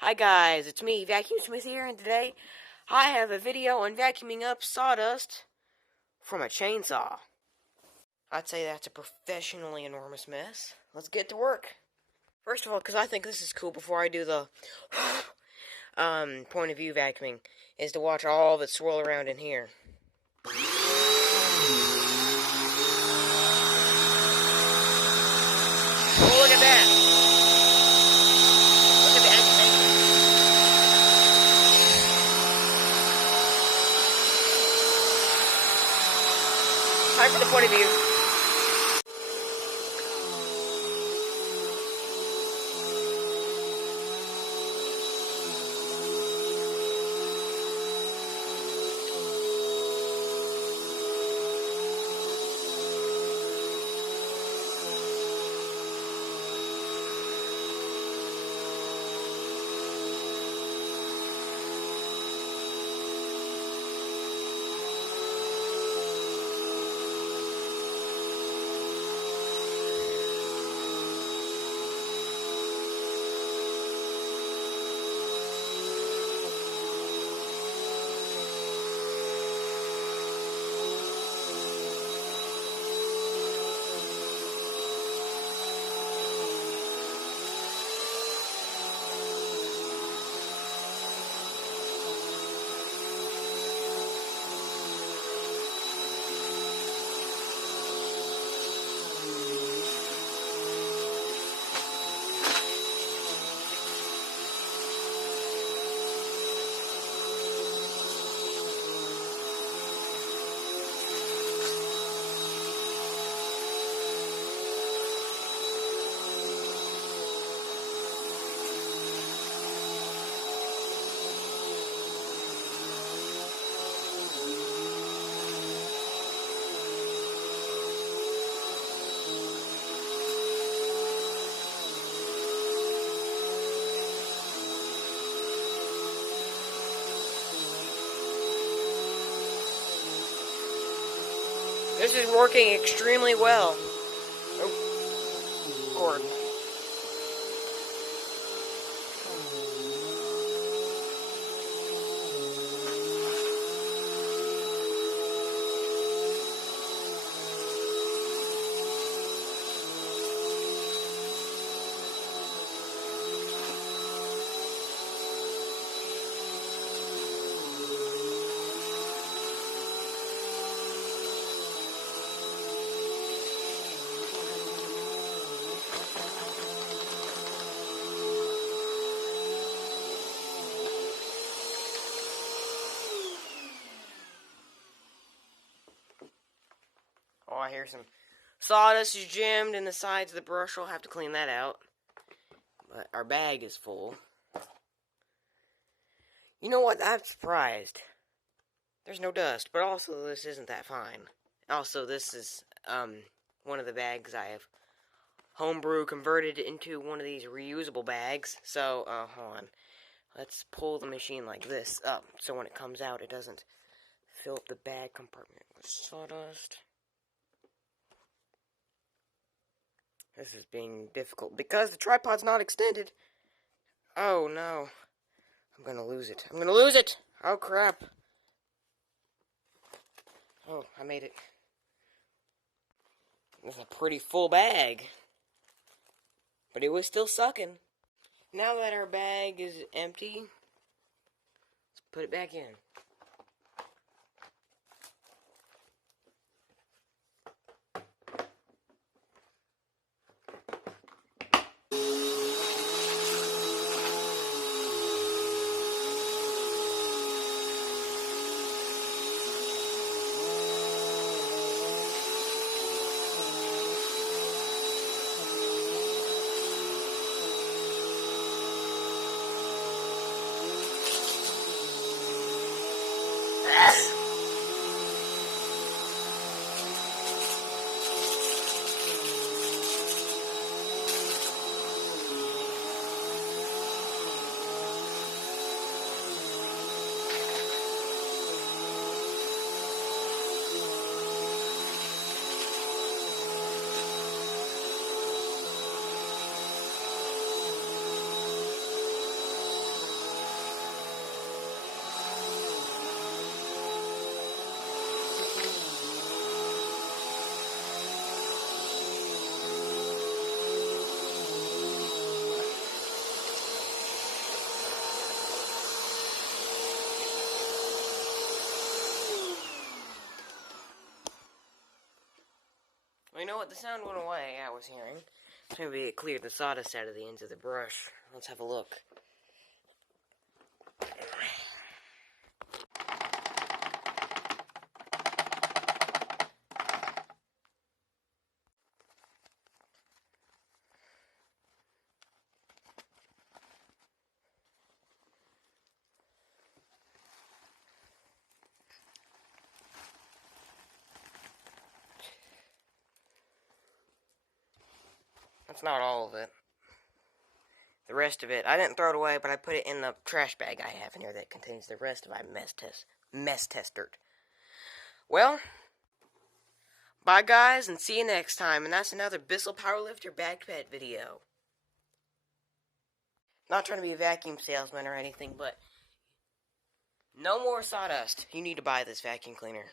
Hi guys, it's me, Vacuum Smith here, and today I have a video on vacuuming up sawdust from a chainsaw. I'd say that's a professionally enormous mess. Let's get to work. First of all, because I think this is cool before I do the point of view vacuuming, is to watch all of it swirl around in here. Oh, look at that! Time for the point of view. This is working extremely well. Oh, cord. Oh, I hear some sawdust is jammed in the sides of the brush. We'll have to clean that out. But our bag is full. You know what? I'm surprised. There's no dust, but also this isn't that fine. Also, this is one of the bags I have homebrew converted into one of these reusable bags. So, hold on. Let's pull the machine like this up, so when it comes out, it doesn't fill up the bag compartment with sawdust. This is being difficult because the tripod's not extended. Oh no. I'm gonna lose it. I'm gonna lose it! Oh crap. Oh, I made it. This is a pretty full bag. But it was still sucking. Now that our bag is empty, let's put it back in. Well, you know what? The sound went away I was hearing. Maybe it cleared the sawdust out of the ends of the brush. Let's have a look. That's not all of it. The rest of it, I didn't throw it away, but I put it in the trash bag I have in here that contains the rest of my mess tester. Well, bye guys, and see you next time. And that's another Bissell powerlifter backpack video. Not trying to be a vacuum salesman or anything, but no more sawdust. You need to buy this vacuum cleaner.